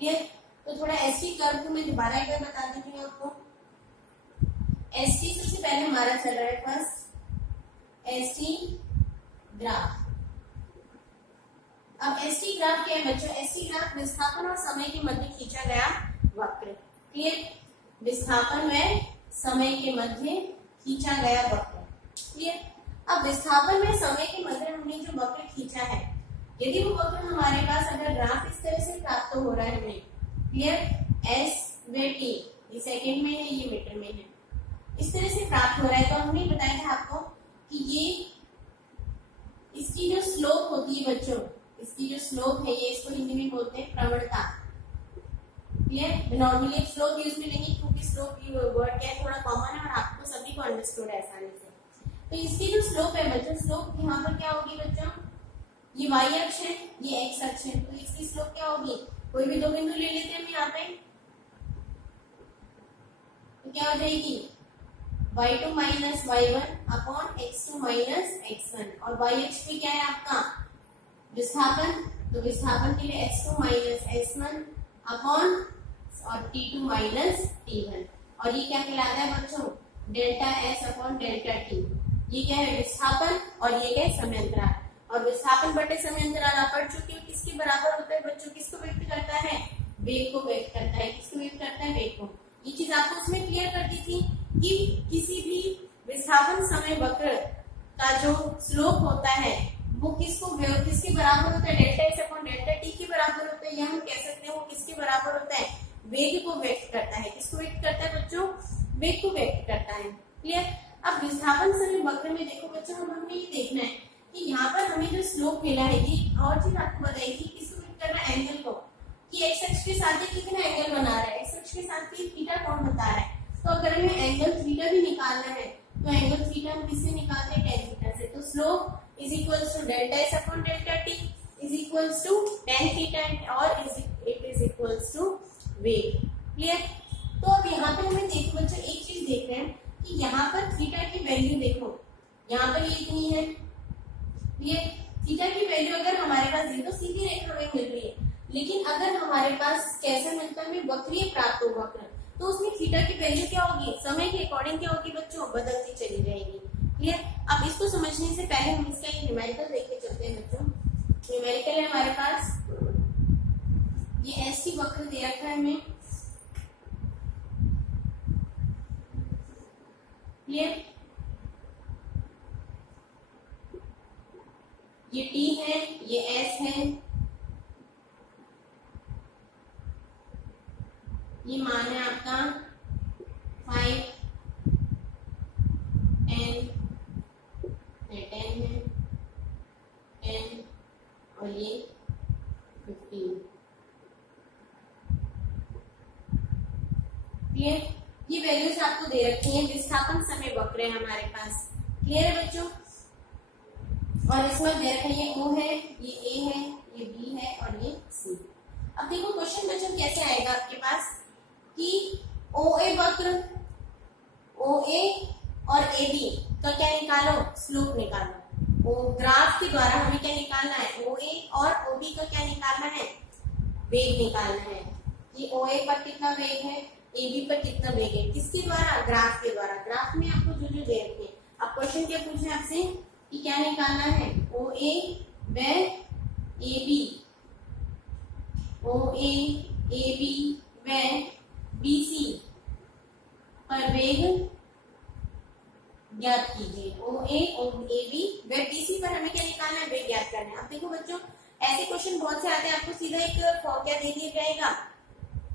Clear. तो थोड़ा ST curve को मैं दोबारा एक बार बता देती हूँ आपको। एसटी सबसे पहले हमारा चल रहा है फर्स्ट एसटी ग्राफ। अब एसटी ग्राफ क्या है बच्चों? एसटी ग्राफ विस्थापन और समय के मध्य खींचा गया वक्र। क्लियर। विस्थापन व समय के मध्य खींचा गया वक्र। क्लियर। अब विस्थापन में समय के मध्य हमने जो वक्र खींचा है, यदि वो वक्र हमारे पास अगर ग्राफ इस तरह से प्राप्त हो रहा है हमें, क्लियर, एस व टी, ये सेकंड में है, ये मीटर में है, इस तरह से प्राप्त हो रहा है, तो हमने बताया था आपको कि ये इसकी जो स्लोप होती है बच्चों, इसकी जो स्लोप है, ये इसको हिंदी में बोलते हैं प्रवणता। क्लियर। नॉर्मली स्लोप यूज में लेंगे क्योंकि स्लोप वर्ड क्या है, थोड़ा कॉमन है और आपको सभी को अंडरस्टूड है आसानी से। तो इसकी जो स्लोप है बच्चों, स्लोप यहाँ पर क्या होगी बच्चों? ये वाई अक्ष है, ये एक्स अक्ष है, तो इसकी स्लोप क्या होगी? कोई भी दो बिंदु ले लेते हैं हम यहाँ पे, तो क्या हो जाएगी? y2 minus y1 upon x2 minus x1। और y अक्ष पे क्या है आपका? विस्थापन। तो विस्थापन के लिए x2 माइनस x1 अपॉन और t2 माइनस t1। और ये क्या कहलाता है बच्चों? Delta s upon delta t। ये क्या है? विस्थापन। और ये क्या है? समय अंतराल। और विस्थापन बटे समय अंतराल आप पढ़ चुके हो, किसके बराबर होता है बच्चों? किसको व्यक्त करता है? वेग को व्यक्त करता है। किसको व्यक्त करता है? वेग को। ये चीज आपको उसमें क्लियर कर दी थी कि किसी भी विस्थापन समय वक्र का जो स्लोप होता है वो किसके बराबर होता है? Delta S upon delta T के बराबर होता है, या हम कह सकते हैं वो किसके बराबर होता है? वेग को व्यक्त करता है। किसको व्यक्त करता है बच्चों? वेग को व्यक्त करता है। क्लियर। अब विस्थापन समय वक्र में देखो बच्चों, हमें ये देखना है कि यहाँ पर हमें जो स्लोप मिला है, ये और चीज आपको बताएगी किसको व्यक्त करना है? एंगल को, कि एक्स अक्ष के साथ कितना एंगल बना रहा है, एक्स अक्ष के साथ थीटा कोण बता रहा है। तो अगर हमें एंगल थीटा भी निकालना है तो एंगल थीटा हम किससे निकालते हैं? टेन थीटा से। तो slope is equals to delta S upon delta T is equals to tan theta और इट इज इक्वल्स टू वेग। क्लियर। तो अब यहाँ पे हमें देखो बच्चों, एक चीज देख रहे हैं कि यहाँ पर थीटा की वैल्यू देखो, यहाँ पर ये इतनी है, ये थीटा की वैल्यू अगर हमारे पास दी तो सीधी रेखा हमें मिल रही है, लेकिन अगर हमारे पास कैसा मिलता है? वक्रीय प्राप्त हो वक्र, तो उसमें थीटा की वैल्यू क्या होगी? समय के अकॉर्डिंग क्या होगी बच्चों? बदलती चली जाएगी। क्लियर। अब इसको समझने से पहले हम इसका एक न्यूमेरिकल देख के चलते हैं बच्चों। न्यूमेरिकल है हमारे पास, ये एसटी वक्र दे रखा है हमें। क्लियर। ये टी है, ये एस है, ये मान है आपका 5 10 है 10 और ये 15। क्लियर। ये वैल्यूज आपको दे रखी है, विस्थापन समय वक्र है हमारे पास। क्लियर है बच्चों। और इसमें दे रखा है ये O है, ये A है, ये B है और ये C। अब देखो क्वेश्चन बच्चों कैसे आएगा आपके पास कि OA वक्र, OA और AB का क्या निकालो? स्लोप निकालो। वो ग्राफ के द्वारा हमें क्या निकालना है? OA और OB का क्या निकालना है? वेग निकालना है। कि OA पर कितना वेग है, AB पर कितना वेग है, किसके द्वारा? ग्राफ के द्वारा। ग्राफ में आपको जो जो दे रखे हैं, अब क्वेश्चन क्या पूछे आपसे कि क्या निकालना है? OA व AB, OA AB व BC पर वेग ज्ञात कीजिए। OA और AB व BC पर हमें क्या निकालना है? वेग ज्ञात करना है। अब देखो बच्चों, ऐसे क्वेश्चन बहुत से आते हैं, आपको सीधा एक क्या दे दिया जाएगा?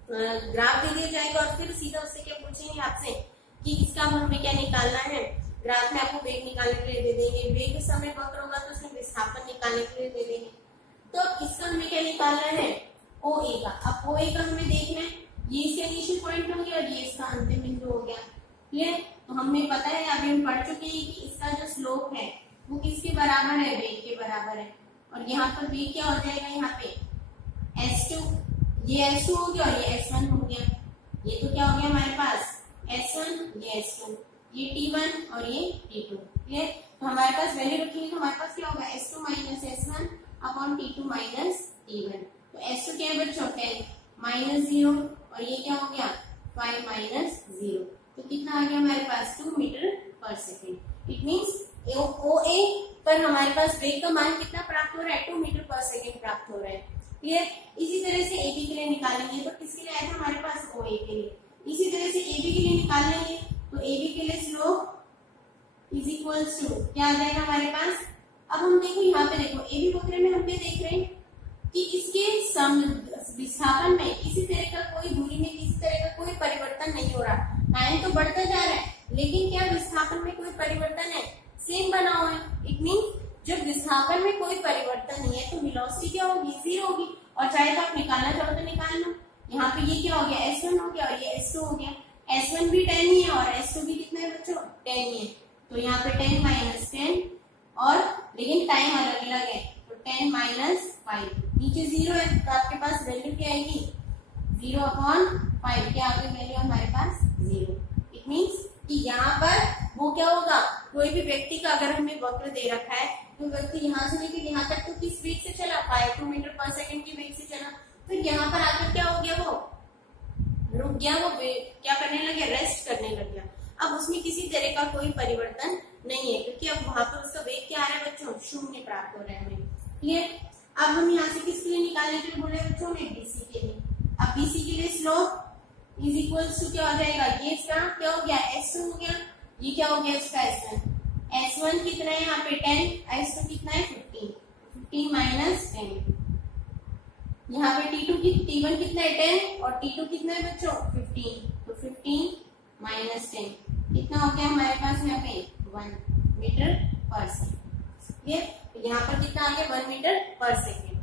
ग्राफ दे दिया जाएगा और फिर सीधा उससे क्या पूछेंगे आपसे कि इसका हमें क्या निकालना है? ग्राफ में आपको वेग निकालने के लिए दे देंगे, वेग समय वक्र होगा तो उसमें विस्थापन निकालने के लिए दे देंगे। तो इसका हमें क्या निकालना है? OA का। अब OA का हमें देखना है, ये इसका इनिशियल पॉइंट हो गया और ये इसका अंतिम बिंदु हो गया। क्लियर। तो हमें पता है, अभी हम पढ़ चुके हैं कि इसका जो स्लोप है वो किसके बराबर है? वेग के बराबर है। और यहाँ पर वेग क्या हो जाएगा? यहाँ पे S2, ये S2 हो गया और ये S1 हो गया। ये तो क्या हो गया हमारे पास? S1, ये S2, ये T1 और ये T2। क्लियर। तो हमारे पास वैल्यू रखेंगे तो हमारे पास क्या होगा? S2 minus S1 upon T2 minus T1। तो S2 क्या है बच्चों? 10 -0 और ये क्या हो गया 5 - 0, तो कितना आ गया हमारे पास 2 मीटर पर सेकेंड। इट मीन्स OA पर हमारे पास वेग का मान कितना प्राप्त हो रहा है 2 मीटर पर सेकेंड प्राप्त हो रहा है। क्लियर। इसी तरह से AB के लिए निकालेंगे तो किसके लिए आया था हमारे पास OA के लिए। इसी तरह से AB के लिए निकाल लेंगे तो AB के लिए स्लोप इज इक्वल्स टू क्या आ जाएगा हमारे पास। अब हम देखो यहाँ पे देखो AB वक्र में हम क्या देख रहे हैं कि इसके विस्थापन में किसी तरह का कोई दूरी में किसी तरह का कोई परिवर्तन नहीं हो रहा। टाइम तो बढ़ता जा रहा है लेकिन क्या विस्थापन में कोई परिवर्तन है, सेम बना हुआ है। इट मीन जब विस्थापन में कोई परिवर्तन नहीं है तो वेलोसिटी क्या होगी 0 होगी। और चाहे तो आप निकालना चाहो तो निकाल लो। यहाँ पे ये क्या हो गया S1 हो गया और ये S2 हो गया। S1 भी 10 ही है और S2 भी कितना है बच्चों 10 ही है। तो यहाँ पे 10 - 10 और लेकिन टाइम अलग अलग है तो 10 - 5 नीचे 0 है तो आपके पास वैल्यू क्या आएगी 0/5 क्या आपकी वैल्यू हमारे पास 0। इट मीन्स कि यहाँ पर वो क्या होगा कोई भी व्यक्ति का अगर हमें वक्र दे रखा है तो व्यक्ति यहाँ से लेकर यहाँ तक तो किस वेग से चला 2 मीटर पर सेकेंड की वेग से चला। फिर यहाँ पर आकर क्या हो गया वो रुक गया, वो क्या करने लगे रेस्ट करने लग गया। अब उसमें किसी तरह का कोई परिवर्तन नहीं है क्योंकि अब वहां पर उसका वेग क्या आ रहा है बच्चों 0 प्राप्त हो रहा है हमें। क्लियर। अब हम यहाँ से किसके लिए निकालने के लिए बोले बच्चों ने BC के लिए। अब BC के लिए स्लोप इज इक्वल्स टू क्या हो जाएगा ये इसका क्या हो गया S2 हो गया, ये क्या हो गया इसका S1 कितना है यहाँ पे 10 S2 कितना है 15 - 10। यहाँ पे T1 कितना है 10 और T2 कितना है बच्चों 15 तो 15 - 10 कितना हो गया हमारे पास यहाँ पे 1 मीटर पर सेकेंड। ये यहाँ पर कितना आ गया 1 मीटर पर सेकेंड।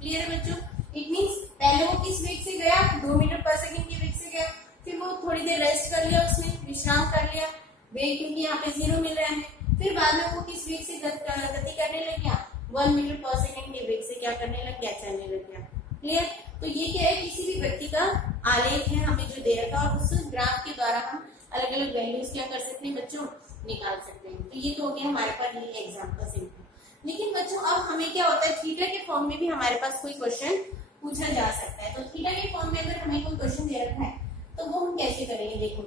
क्लियर बच्चों। इट मीन्स पहले वो किस वेग से गया 2 मीटर पर सेकेंड की वेग से गया, फिर वो थोड़ी देर रेस्ट कर लिया, उसने विश्राम कर लिया वेग क्योंकि यहाँ पे 0 मिल रहा है। फिर बाद में वो किस वेग से गति करने लग गया 1 मीटर पर सेकेंड के वेग से क्या करने लग गया चलने लग गया। क्लियर। तो ये क्या है किसी भी व्यक्ति का आलेख है हमें जो दे रखा है और उस ग्राफ के द्वारा हम अलग अलग वैल्यूज क्या कर सकते हैं बच्चों निकाल सकते हैं। तो ये तो हो गया हमारे पास ये एग्जाम्पल सिंपल। लेकिन बच्चों अब हमें क्या होता है थीटा के फॉर्म में भी हमारे पास कोई क्वेश्चन पूछा जा सकता है। तो थीटा के फॉर्म में अगर हमें कोई क्वेश्चन दे रखा है तो वो हम कैसे करेंगे देखो,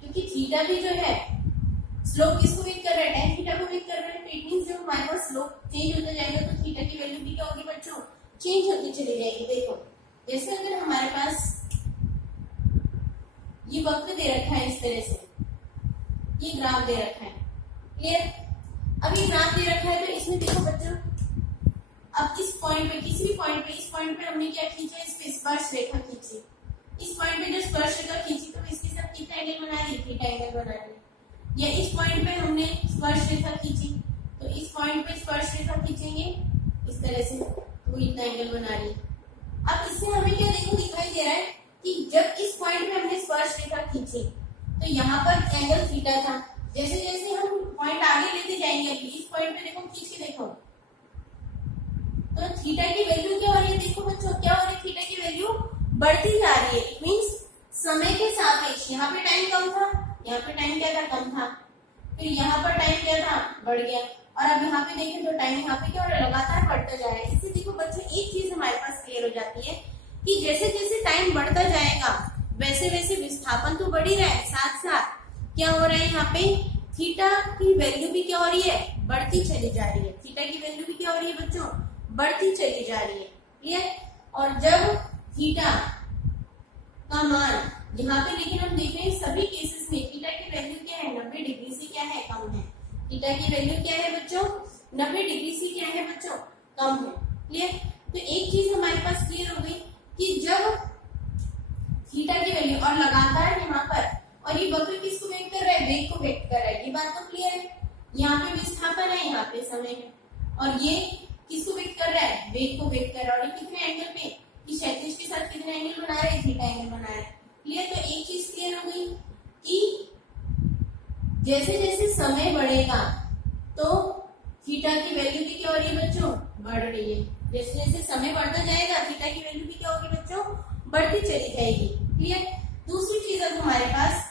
क्योंकि थीटा भी जो है स्लोप किसको वेट कर रहा है tan थीटा को वेट कर रहा है। तो इट मींस जब हमारे पास स्लोप चेंज होता जाएगा तो थीटा की वैल्यू भी क्या होगी बच्चों चेंज होती चली जाएगी। देखो जैसे अगर हमारे पास ये वक्र दे रखा है इस तरह से, ये ग्राफ दे रखा है। क्लियर। अब ये ग्राफ दे रखा है तो इसमें देखो बच्चों अब इस पॉइंट पे किसी भी पॉइंट पे इस पॉइंट पे हमने क्या खींचा इस पे स्पर्श रेखा खींची। इस पॉइंट पे जो स्पर्श रेखा खींची तो इसके साथ कितना एंगल बना रही थीटा एंगल बना रही। या इस पॉइंट पे हमने स्पर्श रेखा खींची तो इस पॉइंट पे स्पर्श रेखा खींचेंगे इस तरह से तो इतना एंगल बना रही। अब इससे हमें क्या देखो दिखाई दे रहा है कि जब इस पॉइंट पे हमने स्पर्श रेखा खींची तो यहाँ पर एंगल थीटा था। जैसे जैसे हम पॉइंट आगे लेते जाएंगे इस पॉइंट पे देखो खींच के देखो तो थीटा की वैल्यू क्या हो रही है देखो बच्चों क्या हो रही है थीटा की वैल्यू बढ़ती जा रही है। इट मींस समय के सापेक्ष यहाँ पे टाइम कम था, यहाँ पे टाइम क्या था कम था, फिर यहाँ पर टाइम क्या था बढ़ गया और अब यहाँ पे देखें तो टाइम यहाँ पे क्या हो रहा है लगातार बढ़ता जा रहा है। इससे देखो बच्चों एक चीज हमारे पास क्लियर हो जाती है कि जैसे जैसे टाइम बढ़ता जाएगा वैसे वैसे विस्थापन तो बढ़ ही रहा है, साथ साथ क्या हो रहा है यहाँ पे थीटा की वैल्यू भी क्या हो रही है बढ़ती चली जा रही है। थीटा की वैल्यू भी क्या हो रही है बच्चों बढ़ती चली जा रही है। क्लियर। और जब थीटा का मान यहाँ पे लेकिन हम देख रहे हैं सभी केसेस में थीटा की वैल्यू क्या है 90 डिग्री से क्या है कम है। थीटा की वैल्यू क्या है बच्चों 90 डिग्री से क्या है बच्चों कम है। क्लियर। तो एक चीज हमारे पास क्लियर हो गई कि जब थीटा की वैल्यू और लगातार यहाँ पर और ये वक्र किसको व्यक्त कर रहा है वेग को व्यक्त कर रहा है, ये बात तो क्लियर है। यहाँ पे विस्थापन है यहाँ पे समय है और ये किसको व्यक्त कर रहा है वेग को व्यक्त कर रहा है। और ये कितने एंगल पे कि क्षैतिज के साथ कितने एंगल बना रहे हैं थीटा एंगल बना रहे हैं। क्लियर। तो एक चीज क्लियर हो गई कि जैसे जैसे समय बढ़ेगा तो थीटा की वैल्यू भी क्या हो रही है बच्चों बढ़ रही है। जैसे जैसे समय बढ़ता जाएगा थीटा की वैल्यू भी क्या होगी बच्चों बढ़ती चली जाएगी। क्लियर। दूसरी चीज अब हमारे पास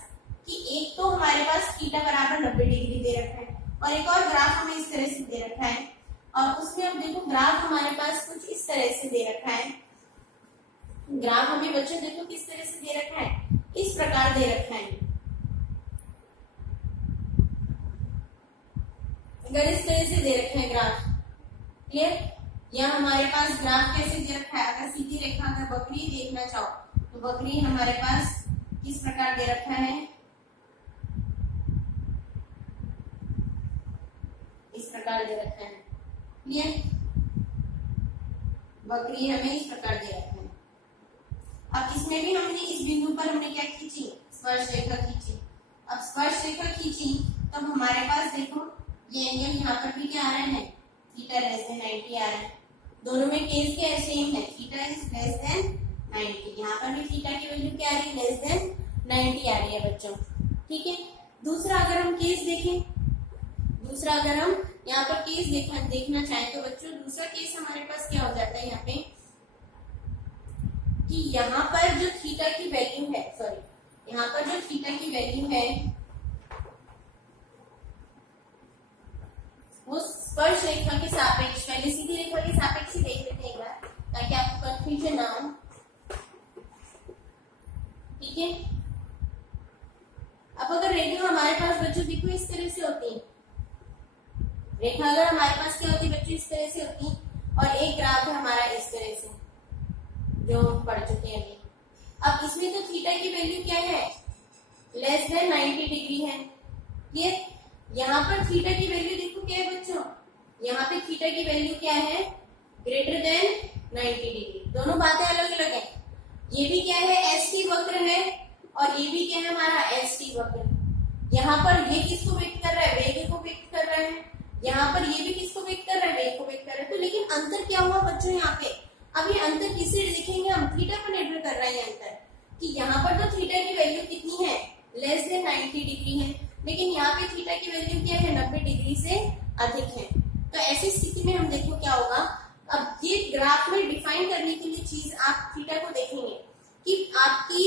कि एक तो हमारे पास थीटा बराबर 90 डिग्री दे रखा है और एक और ग्राफ हमें इस तरह से दे रखा है और उसमें अब देखो ग्राफ हमारे पास कुछ इस तरह से दे रखा है। ग्राफ हमें बच्चों देखो किस तरह से दे रखा है, इस प्रकार दे रखा है। अगर इस तरह से दे रखा है ग्राफ, क्लियर, या हमारे पास ग्राफ कैसे दे रखा है, अगर सीधी रेखा अगर वक्री देखना चाहो तो वक्री हमारे पास किस प्रकार दे रखा है, इस प्रकार दे रखा है, क्लियर, वक्री हमें इस प्रकार दे रखा है। अब इसमें भी हमने इस बिंदु पर हमने क्या खींची, स्पर्श रेखा खींची। अब स्पर्श रेखा खींची तब हमारे पास देखो ये एंगल यहाँ पर भी क्या आ रहा है, थीटा लेस देन 90 आ रहा है। दोनों में केस क्या है, सेम है, थीटा इज लेस देन 90। यहाँ पर भी थीटा की वैल्यू क्या आ रही है, लेस देन 90 आ रही है बच्चों, ठीक है। दूसरा अगर हम केस देखें, दूसरा अगर हम यहाँ पर केस देखना चाहें तो बच्चों दूसरा केस हमारे पास क्या हो जाता है यहाँ पे, कि यहाँ पर जो थीटा की वैल्यू है, सॉरी यहाँ पर जो थीटा की वैल्यू है वो स्पर्श रेखा के सापेक्ष, पहले सीधी रेखा के सापेक्ष ही देख लेते हैं एक बार ताकि आपको कंफ्यूजन ना हो, ठीक है। अब अगर रेखा हमारे पास बच्चों देखो इस तरह से होती है, रेखा अगर हमारे पास क्या होती है बच्चों, इस तरह से होती, और एक ग्राफ है हमारा इस तरह से जो पढ़ चुके हैं अभी। अब इसमें तो थीटा की वैल्यू क्या है, लेस देन 90 डिग्री है, ये यहाँ पर थीटा की वैल्यू देखो क्या है बच्चों, यहाँ पे थीटा की वैल्यू क्या है, ग्रेटर देन 90 डिग्री। दोनों बातें अलग अलग है, ये भी क्या है एस टी वक्र है और ये भी क्या है हमारा एस टी वक्र। यहाँ पर ये किसको व्यक्त कर रहा है, वेग को व्यक्त कर रहा है, यहाँ पर ये भी किसको व्यक्त कर रहा है, वेग को व्यक्त कर रहा है। तो लेकिन अंतर क्या हुआ बच्चों यहाँ पे, अब ये अंतर किससे देखेंगे हम, थीटा पर निर्भर कर रहा है अंतर, कि यहाँ पर तो थीटा की वैल्यू कितनी है, लेस देन 90 डिग्री है, लेकिन यहाँ पे थीटा की वैल्यू क्या है, 90 डिग्री से अधिक है। तो ऐसी स्थिति में हम देखो क्या होगा, अब ये ग्राफ में डिफाइन करने के लिए चीज आप थीटा को देखेंगे कि आपकी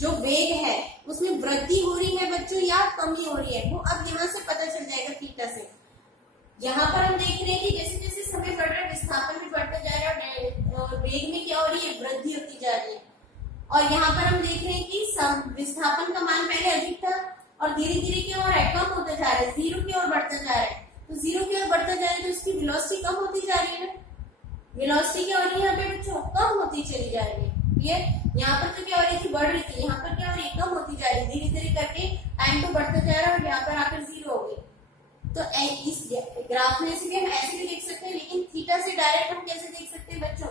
जो वेग है उसमें वृद्धि हो रही है बच्चों या कमी हो रही है, वो अब यहाँ से पता चल जाएगा थीटा से। यहाँ पर हम देख रहे हैं कि जैसे जैसे समय बढ़ रहा है विस्थापन भी बढ़ता जा रहा है और वेग में क्या हो रही है, वृद्धि होती जा रही है। और यहाँ पर हम देख रहे हैं कि विस्थापन का मान पहले अधिक था और धीरे धीरे क्या हो रहा है, कम होता जा रहा है, जीरो की ओर बढ़ता जा रहा है। तो जीरो की ओर बढ़ता जा रहा है तो इसकी वेलोसिटी कम होती जा रही है ना, वेलोसिटी क्या हो रही है यहाँ पे बच्चों, कम होती चली जा रही है। ये यहाँ पर तो क्या हो रही थी, बढ़ रही थी, यहाँ पर क्या हो रही है, कम होती जा रही है, धीरे धीरे करके टाइम तो बढ़ता जा रहा है और यहाँ पर आकर जीरो हो गई। तो इस ग्राफ में से भी हम ऐसे भी देख सकते हैं, लेकिन थीटा से डायरेक्ट हम कैसे देख सकते हैं बच्चों,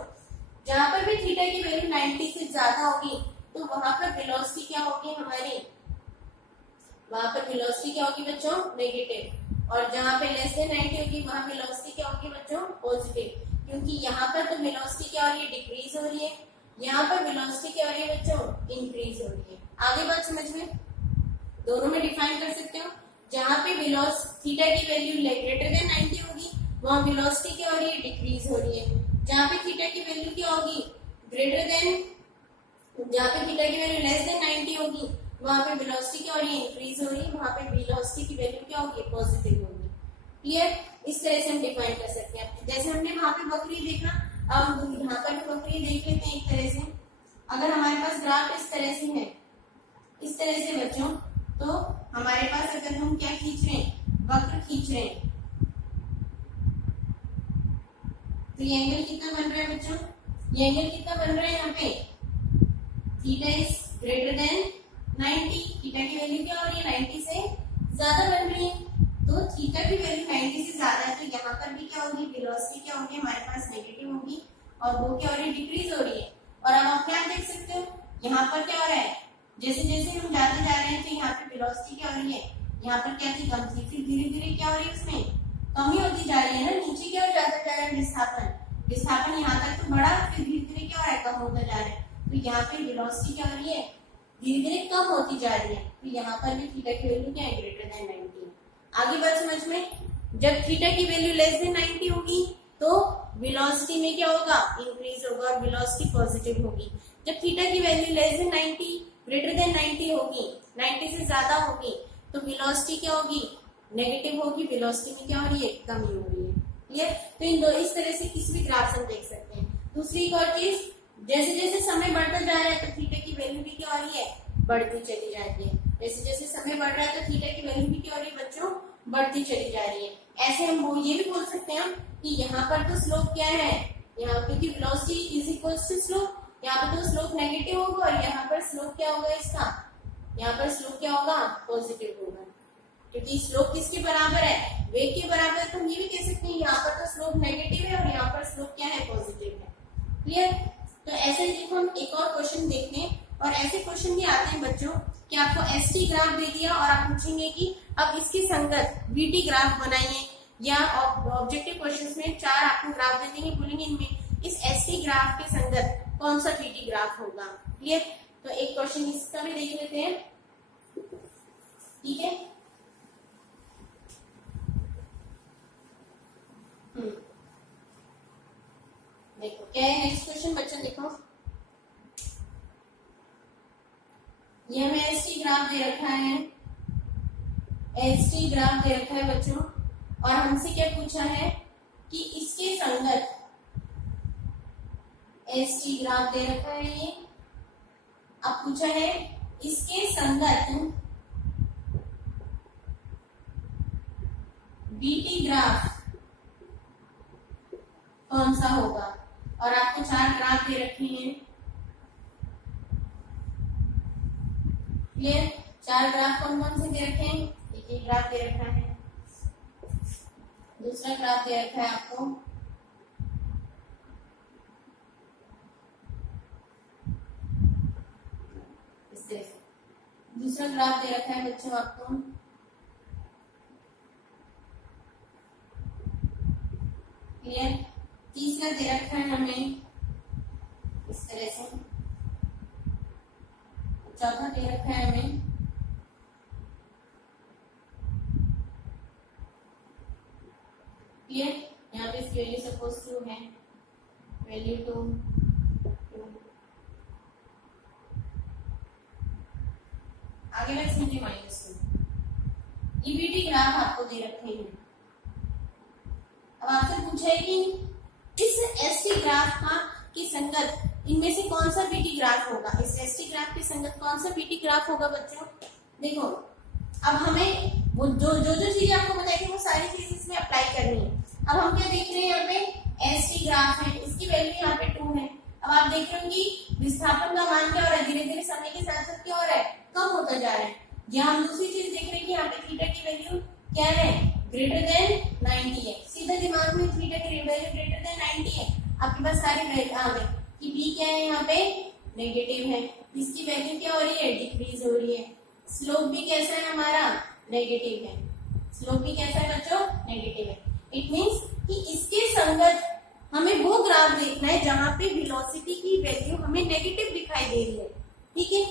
जहां पर भी थीटा की वैल्यू 90 से ज्यादा होगी तो वहां पर वेलोसिटी क्या होगी हमारी, वहां पर वेलोसिटी क्या होगी बच्चों, नेगेटिव, और जहां पे लेस देन 90 होगी वहां वेलोसिटी क्या होगी बच्चों, पॉजिटिव, क्योंकि यहाँ पर तो वेलोसिटी क्या हो रही है, डिक्रीज हो रही है, यहाँ पर वेलोसिटी क्या हो रही है बच्चों, इंक्रीज हो रही है। आगे बात समझ में, दोनों में डिफाइन कर सकते हो, जहां पे थीटा की वैल्यू ग्रेटर देन 90 होगी वहां वेलोसिटी क्या हो रही है, डिक्रीज हो रही है। जहां पे थीटा की वैल्यू क्या होगी, ग्रेटर देन, जहां पे थीटा की वैल्यू लेस देन 90 होगी वहां पे वेलोसिटी क्या हो रही है, इंक्रीज हो रही है, वहां पे वेलोसिटी की वैल्यू क्या होगी, पॉजिटिव होगी। क्लियर, इस तरह से हम डिफाइन कर सकते हैं। जैसे हमने वहां पे वक्री देखा, अब यहाँ पर भी वक्री देख लेते हैं एक तरह से। अगर हमारे पास ग्राफ इस तरह से है, इस तरह से बच्चों, तो हमारे पास अगर हम क्या खींच रहे हैं, वक्र खींच रहे हैं, तो ये एंगल कितना बन रहा है बच्चों, ये एंगल कितना बन रहा है यहाँ पे, theta is greater than 90, theta की वैल्यू क्या हो रही है, 90 से ज्यादा बन रही है। तो थीटा की वैल्यू 90 से ज्यादा है तो यहाँ पर भी क्या होगी, वेलोसिटी क्या होगी हमारे पास, नेगेटिव होगी, और वो क्या हो रही है, डिक्रीज हो रही है। और अब आप क्या देख सकते हो, यहाँ पर क्या हो रहा है, जैसे जैसे हम जाते जा रहे हैं तो यहाँ पे वेलोसिटी क्या हो रही है, यहाँ पर क्या थी, कम थी, फिर धीरे धीरे क्या हो रही है, उसमें कमी होती जा रही है ना, नीचे क्या हो जाता जा रहा है, विस्थापन यहाँ तक तो बढ़ा, फिर धीरे धीरे क्या हो रहा है, कम होता जा रहा है। तो यहाँ पे वेलोसिटी क्या हो रही है, धीरे धीरे कम होती जा रही है। तो यहाँ पर भी थीटा की वैल्यू क्या है, ग्रेटर देन 90। आगे बात समझ में, जब थीटा की वैल्यू लेस देन 90 होगी तो वेलोसिटी में क्या होगा, इंक्रीज होगा और वेलोसिटी पॉजिटिव होगी। जब थीटा की value less than 90 greater than 90 होगी, 90 से ज्यादा होगी, तो वेलोसिटी क्या होगी, नेगेटिव होगी, वेलोसिटी में क्या हो रही है, कमी हो रही है। क्लियर, तो इन दो इस तरह से किसी भी ग्राफ से हम देख सकते हैं। दूसरी एक और चीज, जैसे जैसे समय बढ़ता जा रहा है तो थीटा की वैल्यू भी क्या हो रही है, बढ़ती चली जाती है। जैसे जैसे समय बढ़ रहा है तो थीटा की वैल्यू भी क्या हो रही है बच्चों, बढ़ती चली जा रही है। ऐसे हम ये भी बोल सकते हैं कि यहाँ पर तो स्लोप क्या है, यहाँ क्योंकि velocity is equal to slope, यहाँ पर तो स्लोप नेगेटिव होगा और यहाँ पर स्लोप क्या होगा इसका, यहाँ पर स्लोप क्या होगा, पॉजिटिव होगा, क्योंकि स्लोप किसके बराबर है, वेग के बराबर है। तो हम ये भी कह सकते हैं यहाँ पर तो स्लोप नेगेटिव है और यहाँ पर स्लोप क्या है, पॉजिटिव है। क्लियर। तो ऐसे ही देखो हम एक और क्वेश्चन देखते हैं, और ऐसे क्वेश्चन भी आते हैं बच्चों कि आपको एसटी ग्राफ दे दिया और आप पूछेंगे कि अब इसकी संगत वीटी ग्राफ बनाइए, या ऑब्जेक्टिव क्वेश्चंस में 4 आपको ग्राफ दे देंगे, बोलेंगे इनमें इस एसटी ग्राफ के संगत कौन सा वीटी ग्राफ होगा। क्लियर। तो एक क्वेश्चन इसका भी देख लेते हैं, ठीक है। देखो क्या है नेक्स्ट क्वेश्चन बच्चों, देखो ये हमें एसटी ग्राफ दे रखा है, एसटी ग्राफ दे रखा है बच्चों, और हमसे क्या पूछा है कि इसके संगत एसटी ग्राफ दे रखा है ये, अब पूछा है इसके संगत बीटी ग्राफ कौन सा होगा, और आपको 4 ग्राफ दे रखे हैं। क्लियर। 4 ग्राफ कौन कौन से दे रखे हैं, एक ग्राफ दे रखा है, दूसरा ग्राफ दे रखा है आपको, इस तरह से दूसरा ग्राफ दे रखा है बच्चों आपको, क्लियर। तीसरा दे रखा है हमें इस तरह से, चौथा दे रखा है हमें, क्लियर। यहाँ पे इसकी वैल्यू सपोज 2 है, वैल्यू 2, आगे लेट्स नीचे -2। ईबीटी ग्राफ आपको दे रखे हैं। अब आपसे पूछा है कि इस एसटी ग्राफ का की संगत इनमें से कौन सा बीटी ग्राफ होगा, इस एसटी ग्राफ की संगत कौन सा बीटी ग्राफ होगा बच्चों। देखो अब हमें वो जो चीजें आपको बताई थी वो सारी चीजें इसमें अप्लाई करनी है। अब हम क्या देख रहे हैं, यहाँ पे एसटी ग्राफ है, इसकी वैल्यू यहाँ पे 2 है। अब आप देख रहे हो कि विस्थापन का मान क्या हो रहा है, धीरे धीरे समय के साथ साथ क्या हो रहा है, कम होता जा रहा है। यहाँ हम दूसरी चीज देख रहे हैं कि यहाँ पे थीटा की वैल्यू क्या है, ग्रेटर देन 90 है। सीधा दिमाग में थीटा की वैल्यू ग्रेटर देन 90 है, आपके पास सारी वैल्यू आ गई कि बी क्या है, यहाँ पे नेगेटिव है, इसकी वैल्यू क्या हो रही है, डिक्रीज हो रही है। स्लोप भी कैसा है हमारा, नेगेटिव है, स्लोप भी कैसा है बच्चों, नेगेटिव है। इट मीन्स कि इसके संगत हमें वो ग्राफ देखना है जहां पे वेलोसिटी की वैल्यू हमें नेगेटिव दिखाई दे रही है। ठीक है,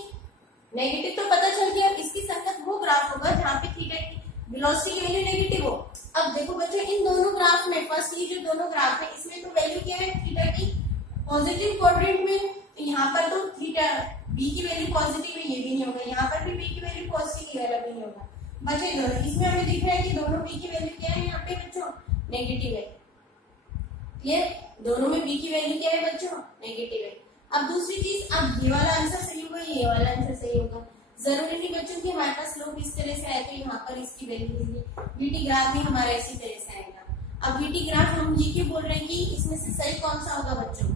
नेगेटिव तो पता चल गया, इसकी संगत वो ग्राफ होगा जहां पे थीटा की वेलोसिटी की वैल्यू नेगेटिव हो। अब देखो बच्चों इन दोनों ग्राफ में, फर्स्ट ये जो दोनों ग्राफ है इसमें तो वैल्यू क्या है थीटा की पॉजिटिव क्वाड्रेंट में, तो यहाँ पर तो थीटा बी की वैल्यू पॉजिटिव है, ये भी नहीं होगा, यहाँ पर भी बी की वैल्यू पॉजिटिव है, भी नहीं होगा। बचे दोनों, इसमें हमें दिख रहा है कि दोनों बी की वैल्यू क्या है, यहाँ पे बच्चों नेगेटिव है। क्लियर, दोनों में बी की वैल्यू क्या है बच्चों, नेगेटिव है। अब दूसरी चीज, अब ये वाला आंसर सही होगा, ये वाला आंसर सही होगा, जरूरी नहीं बच्चों कि हमारे पास स्लोप इस तरह से आए तो यहाँ पर इसकी वैल्यू देंगे, वीटी ग्राफ भी हमारा इसी तरह से आएगा। अब वीटी ग्राफ हम ये क्यों बोल रहे हैं कि इसमें से सही कौन सा होगा बच्चों,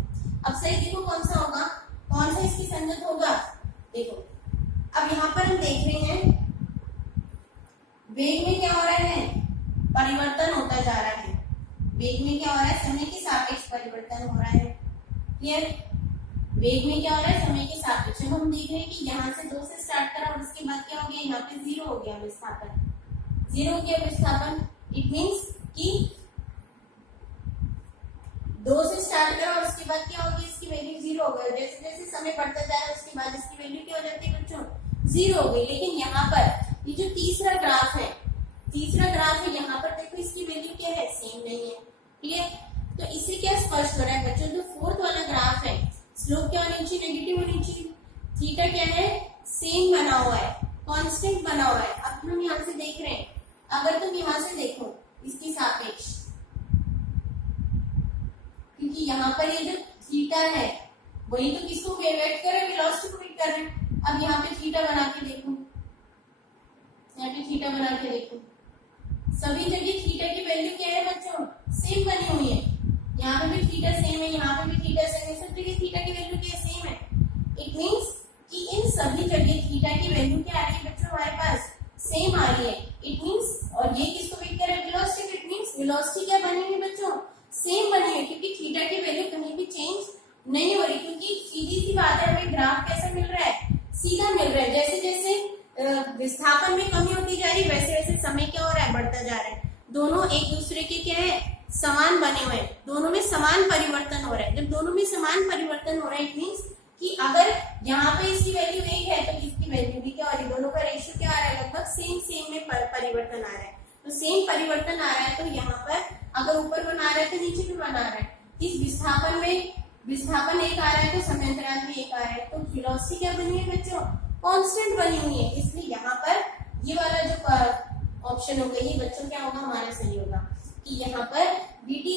अब सही देखो कौन सा होगा, कौन सा इसकी संगत होगा। देखो अब यहाँ पर हम देख रहे हैं वेग में क्या हो रहा है, परिवर्तन होता जा रहा है, वेग में क्या हो रहा है, समय के सापेक्ष परिवर्तन हो रहा है। क्लियर, वेग में क्या हो रहा है, समय के सापेक्ष। हम देख रहे हैं कि यहाँ से 2 से स्टार्ट करा और उसके बाद क्या हो गया, यहाँ पे 0 हो गया विस्थापन, 0 हो गया विस्थापन। इट मीन्स कि 2 से स्टार्ट करा और उसके बाद क्या होगी, इसकी वैल्यू 0 हो गई। जैसे जैसे समय बढ़ता जाए उसके बाद इसकी वैल्यू क्या हो जाती है बच्चों, 0 हो गई। लेकिन यहाँ पर ये जो तीसरा ग्राफ है, यहाँ पर देखो इसकी वैल्यू क्या है, सेम नहीं है। क्लियर, तो इससे क्या स्पष्ट हो रहा है बच्चों, जो फोर्थ वाला ग्राफ है स्लोप क्या होनी चाहिए, नेगेटिव होनी चाहिए, थीटा क्या है, सेम बना हुआ है, कांस्टेंट बना हुआ है। अब हम यहाँ से देख रहे हैं, अगर तुम यहाँ से देखो इसकी सापेक्ष, क्योंकि यहाँ पर ये जो थीटा है वही तो किसको वेट कर रहे हैं, वेलोसिटी को वेट कर रहे हैं। अब यहाँ पे थीटा बना के देखो, यहाँ पे थीटा बना के देखो, सभी जगह थीटा की वैल्यू क्या है बच्चों, सेम बनी हुई है। यहाँ पे भी थीटा सेम है, यहाँ पे भी थीटा सेम है, सब जगह थीटा की वैल्यू क्या सेम है। इट मीन्स कि इन सभी जगह थीटा की वैल्यू क्या आ रही है बच्चों, हमारे पास सेम आ रही है। इट मीन्स, और ये किसको वेट कर रहा है, वेलोसिटी। इट मीन्स वेलोसिटी क्या बनी हुई बच्चों, सेम बनी हुई, क्योंकि थीटा की वैल्यू कहीं भी चेंज नहीं हो रही। क्योंकि सीधी सी बात है, हमें ग्राफ कैसा मिल रहा है, सीधा मिल रहा है। जैसे जैसे विस्थापन में कमी होती जा रही है, वैसे वैसे समय क्या हो रहा है, बढ़ता जा रहा है। दोनों एक दूसरे के क्या है, समान बने हुए हैं, दोनों में समान परिवर्तन हो रहा है। जब दोनों में समान परिवर्तन हो रहा है, इट मीन्स कि अगर यहाँ पे इसकी वैल्यू 1 है तो इसकी वैल्यू भी क्या हो रही है, दोनों का रेशियो क्या आ रहा है, लगभग सेम में परिवर्तन आ रहा है। तो सेम परिवर्तन आ रहा है, तो यहाँ पर अगर ऊपर बना रहा है तो नीचे भी बना रहा है। इस विस्थापन में विस्थापन 1 आ रहा है तो समयांतराल भी 1 आ रहा है, तो वेलोसिटी क्या बनी है बच्चों, कांस्टेंट बनी हुई है। इसलिए यहाँ पर ये वाला जो ऑप्शन होगा, ये बच्चों क्या होगा, हमारा सही होगा कि यहाँ पर dt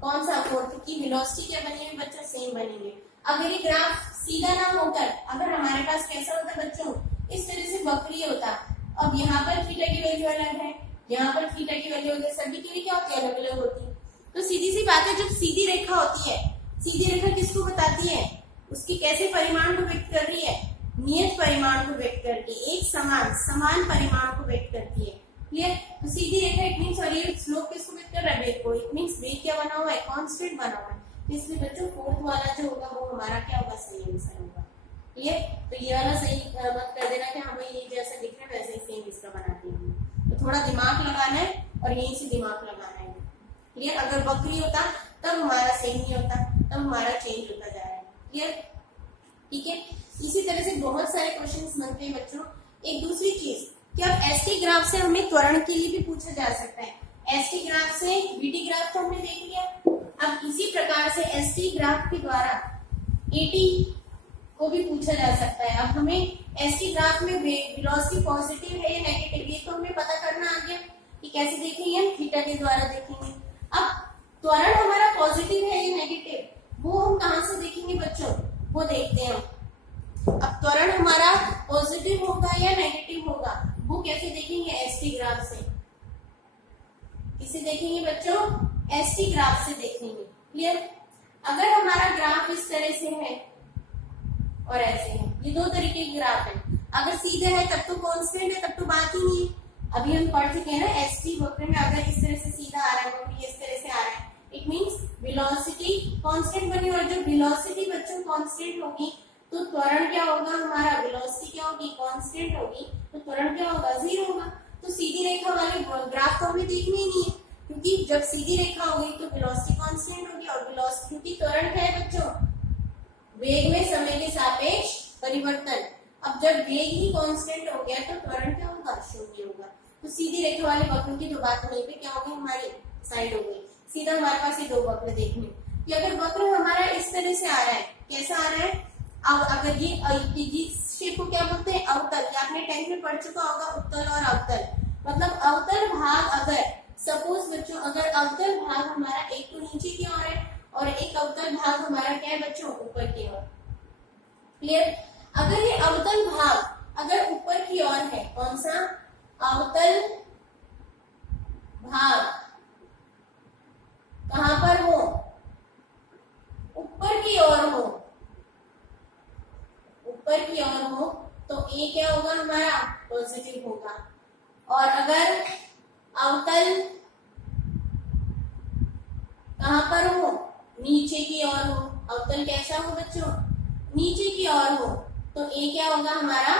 कौन सा 4, क्योंकि वेलोसिटी क्या बनी है बच्चों, सेम बनी है। अगर ये ग्राफ सीधा ना होकर अगर हमारे पास कैसा होता बच्चों, इस तरह से वक्रीय होता। अब यहाँ पर थीटा की वैल्यू अलग है, यहाँ पर थीटा की वैल्यू अलग है, सभी के लिए क्या होती है, अलग अलग होती है। तो सीधी सी बात है, जब सीधी रेखा होती है, सीधी रेखा किसको बताती है, उसकी कैसे परिमाण को व्यक्त कर रही है, नियत परिमाण को व्यक्त करती है, एक समान परिमाण को व्यक्त करती है। क्लियर। तो सीधी रेखा इट मीन्स, और ये स्लोप किसको व्यक्त कर रहा है, वेग को। इट मीन्स वेग क्या बना हुआ है, कांस्टेंट बना हुआ है। इसलिए बच्चों फोर्थ वाला जो होगा वो हमारा क्या होगा, सही आंसर होगा। क्लियर। तो ये वाला सही मत कर देना कि हमें ये जैसा दिख रहा है वैसे ही सेम इसका बनाते हैं। तो थोड़ा दिमाग लगाना है और यहीं से दिमाग लगाना है। क्लियर। अगर वक्री होता तब हमारा सही नहीं होता, तब हमारा चेंज होता जा रहा है। क्लियर। ठीक है। इसी तरह से बहुत सारे क्वेश्चंस बनते हैं बच्चों। एक दूसरी चीज कि अब एसटी ग्राफ से हमें त्वरण के लिए भी पूछा जा सकता है। एसटी ग्राफ से बीटी ग्राफ तो हमने देख लिया, अब इसी प्रकार से एसटी ग्राफ के द्वारा एटी को भी पूछा जा सकता है। अब हमें एसटी ग्राफ में वेलोसिटी पॉजिटिव है या नेगेटिव, ये तो हमें पता करना आ गया कि कैसे देखेंगे, हम थीटा के द्वारा देखेंगे। अब त्वरण हमारा पॉजिटिव है या नेगेटिव, वो हम कहां से देखेंगे बच्चों, वो देखते हैं हम। अब त्वरण हमारा पॉजिटिव होगा या नेगेटिव होगा, वो कैसे देखेंगे, एसटी ग्राफ से। किसे देखेंगे बच्चों, एसटी ग्राफ से देखेंगे। क्लियर। अगर हमारा ग्राफ इस तरह से है और ऐसे है, ये दो तरीके के ग्राफ है। अगर सीधे है तब तो कांस्टेंट है, तब तो बात ही नहीं है। अभी हम पढ़ चुके हैं ना, एसटी वक्र में अगर इस तरह से सीधा आ रहा है, वक्र इस तरह से आ रहा है, इट मींस वेलोसिटी कांस्टेंट बनी। और जब वेलोसिटी बच्चों कांस्टेंट होगी तो त्वरण क्या होगा हमारा, वेलोसिटी क्या होगी, कांस्टेंट होगी, तो त्वरण क्या होगा, 0 होगा। तो सीधी रेखा वाले ग्राफ तो हमें देखने ही नहीं है, क्योंकि जब सीधी रेखा होगी तो वेलोसिटी कांस्टेंट होगी, और वेलोसिटी क्योंकि त्वरण क्या है बच्चों, वेग में समय के सापेक्ष परिवर्तन। अब जब वेग ही कांस्टेंट हो गया तो त्वरण क्या होगा, 0 होगा। तो सीधी रेखा वाले वक्र की तो बात नहीं पे क्या होगी, हमारी साइड हो गई। सीधा हमारे पास ये दो वक्र देखने कि अगर वक्र हमारा इस तरह से आ रहा है, कैसा आ रहा है, अब अगर ये शेप को क्या बोलते हैं, अवतल। आपने 10th में पढ़ चुका होगा उत्तल और अवतल। मतलब अवतल भाग, अगर सपोज बच्चों अगर अवतल भाग हमारा एक तो नीचे की ओर है और एक अवतल भाग हमारा क्या है बच्चों, ऊपर की ओर। क्लियर। अगर ये अवतल भाग अगर ऊपर की ओर है, कौन सा, अवतल भाग कहां पर हो, ऊपर की ओर हो, ऊपर की ओर हो, तो ए क्या होगा हमारा, पॉजिटिव होगा। और अगर अवतल कहां पर हो, नीचे की ओर हो, अवतल कैसा हो बच्चों, नीचे की ओर हो, तो ए क्या होगा हमारा,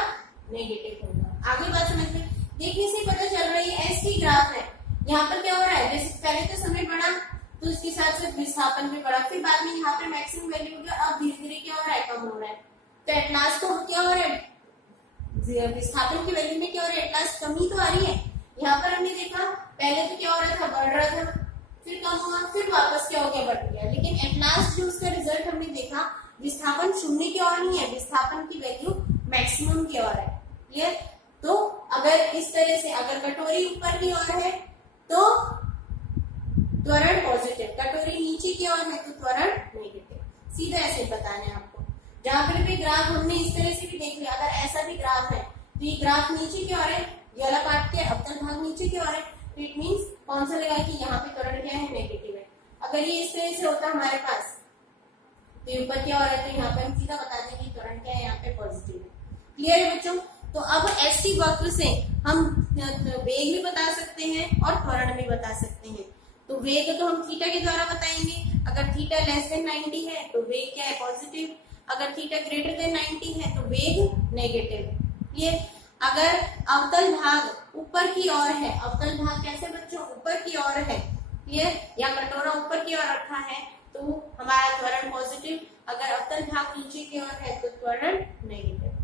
नेगेटिव होगा। आगे बात समझ में, देखने से पता चल रहा है एसटी ग्राफ है। यहाँ पर क्या हो रहा है, जैसे पहले तो समय बढ़ा तो इसके साथ साथ विस्थापन भी बढ़ा, फिर बाद में यहाँ पे मैक्सिमम वैल्यू हो गया, अब धीरे धीरे क्या हो रहा है, कम हो रहा है। तो एट लास्ट तो क्या हो रहा है, विस्थापन की वैल्यू में क्या हो रहा है, एट लास्ट कमी तो आ रही है। यहाँ पर हमने देखा पहले तो क्या हो रहा था, बढ़ रहा था, फिर कम हुआ, फिर वापस क्या हो गया, बढ़ गया। लेकिन एट लास्ट जो उसका रिजल्ट हमने देखा, विस्थापन 0 की ओर नहीं है, विस्थापन की वैल्यू मैक्सिमम की ओर है। क्लियर। तो अगर इस तरह से अगर कटोरी ऊपर की ओर है तो त्वरण पॉजिटिव, कटोरी नीचे की ओर है तो त्वरण नेगेटिव। सीधा ऐसे बताना है आपको। जहां पर भी ग्राफ हमने इस तरह से भी देख लिया, अगर ऐसा भी ग्राफ है तो ये ग्राफ नीचे की ओर है, ये वाला पार्ट के अवतल भाग नीचे की ओर है, तो इट मींस कौन सा लगा कि यहाँ पे त्वरण क्या है, नेगेटिव है। अगर ये इस तरह से होता हमारे पास तो ये ऊपर क्या हो रहा है, तो यहाँ पे हम सीधा बता देंगे त्वरण क्या है, यहाँ पे पॉजिटिव है। क्लियर है बच्चों? तो अब एसटी वक्र से हम वेग भी बता सकते हैं और त्वरण भी बता सकते हैं। तो वेग तो हम थीटा के द्वारा बताएंगे, अगर थीटा लेस देन 90 है तो वेग क्या है, पॉजिटिव, अगर थीटा ग्रेटर देन 90 है तो वेग नेगेटिव। ये अगर अवतल भाग ऊपर की ओर है, अवतल भाग कैसे बच्चों, ऊपर की ओर है, क्लियर, या कटोरा ऊपर की ओर रखा है तो हमारा त्वरण पॉजिटिव, अगर अवतल भाग नीचे की ओर है तो त्वरण नेगेटिव।